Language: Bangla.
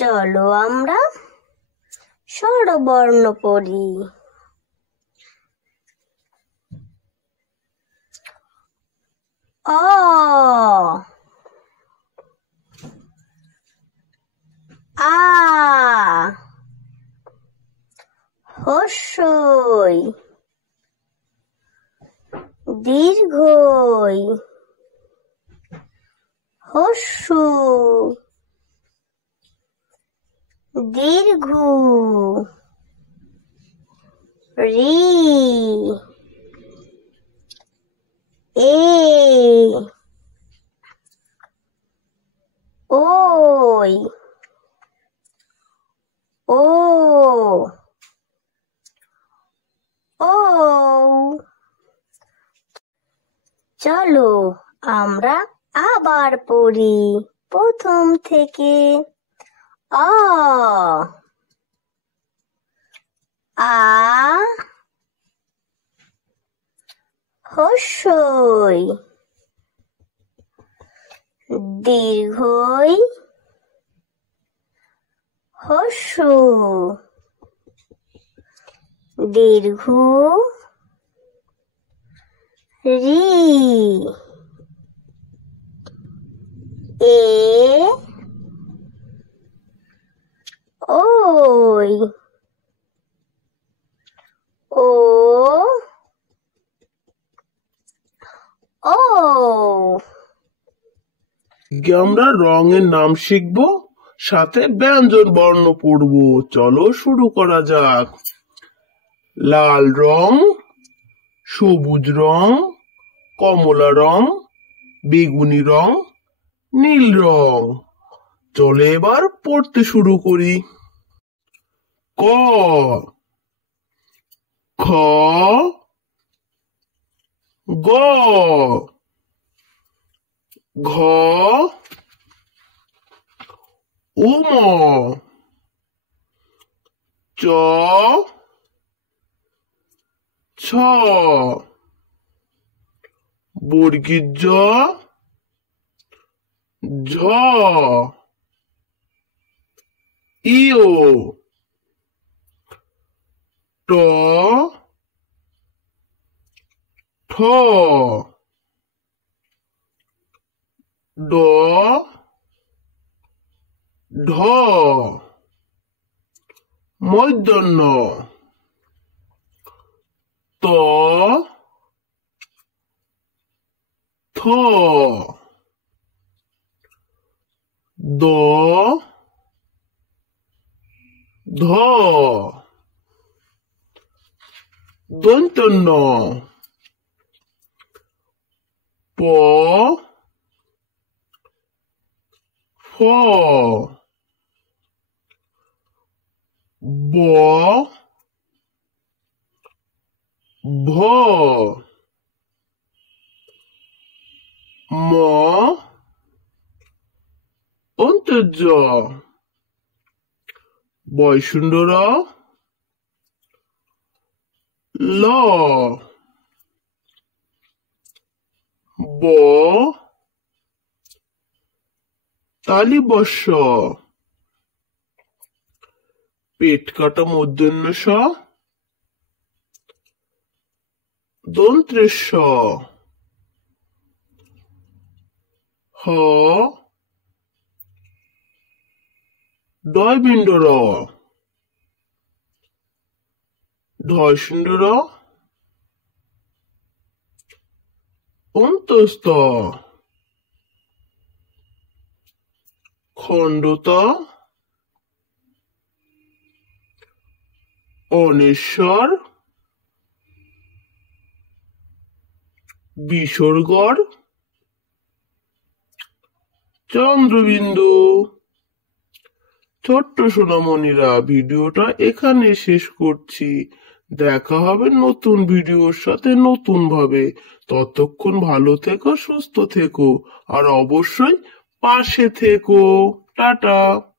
চলো আমরা স্বরবর্ণ পড়ি। অ, আ, হর্ষই, দীর্ঘই, হর্ষু, দীর্ঘ, রি, এ, ওই, ও, ও। চলো আমরা আবার পড়ি প্রথম থেকে। অ, আ, হর্ষই, দীর্ঘই, হর্ষু, দীর্ঘ, রি, এ, ওই, ও, ও। আমরা রঙের নাম শিখবো, সাথে ব্যঞ্জন বর্ণ পড়বো। চলো শুরু করা যাক। লাল রং, সবুজ রং, কমলা রং, বেগুনি রং, নীল রং। চলো এবার পড়তে শুরু করি। ক, খ, গ, ঘ, উম, চ, ছ, বর্গীর জ, ঝ, ইও, ট, ঠ, ড, ঢ, মূর্ধন্য, ত, থ, দ, ধ, দন্তন্য, প, ফ, ব, ভ, ম, অন্তর্য, বয়সুন্ড র, ল, ব, তালিবস্য, পেট কাটা মূর্ধন্য ষ, দন্ত্রেস্ব, হ, ডয়বিন্ড র, ঢয়সুন্ড র, অন্তস্থ, খণ্ডত, অনেশ্বর, বিসর্গর, চন্দ্রবিন্দু। ছোট্ট সোনামণিরা, ভিডিওটা এখানে শেষ করছি। দেখা হবে নতুন ভিডিওর সাথে নতুন ভাবে। ততক্ষণ ভালো থেকো, সুস্থ থেকো, আর অবশ্যই পাশে থেকো। টাটা।